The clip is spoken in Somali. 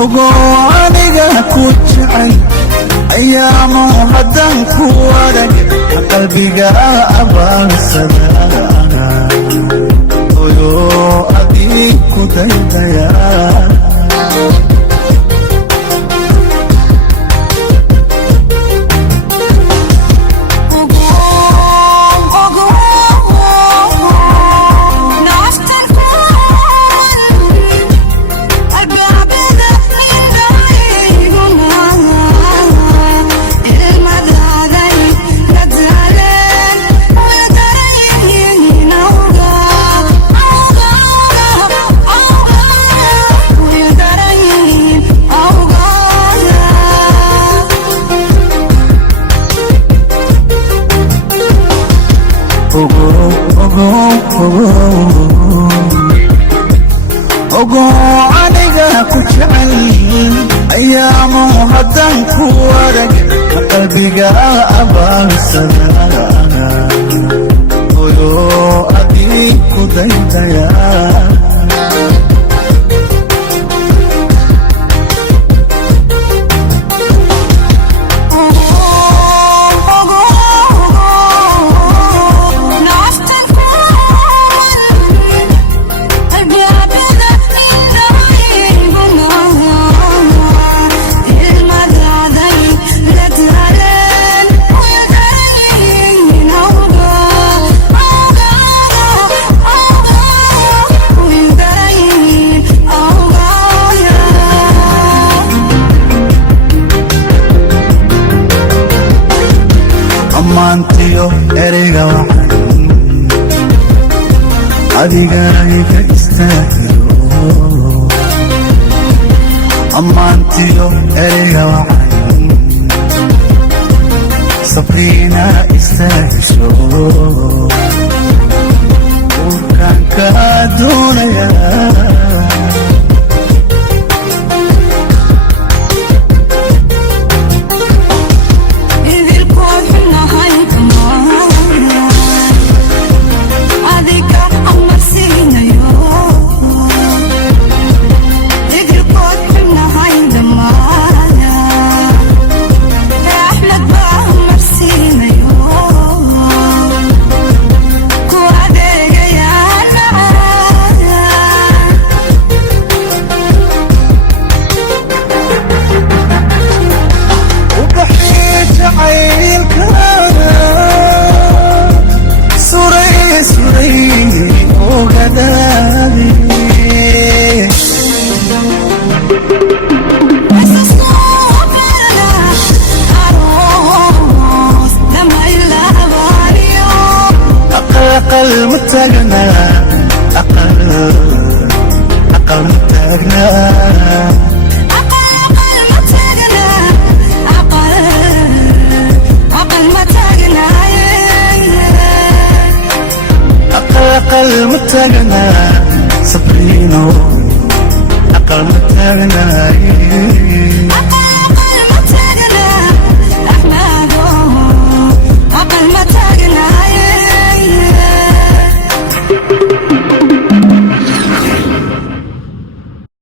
ogo aniga ku jecel ayaamo haddaan ku arag qalbiga abaalsada oyo adii ku daydaya ogo aniga ku jecel ayaamo haddaan ku arag qalbiga abaalsada oyo adii ku daydaya ammaantiyo ereyga waxan adigana iga istaagiro ammaantiyo ereyga waxan sabriina istaagisho urkaan kaa doonaya أقل متاجنا أقل متاجنا أقل متاجنا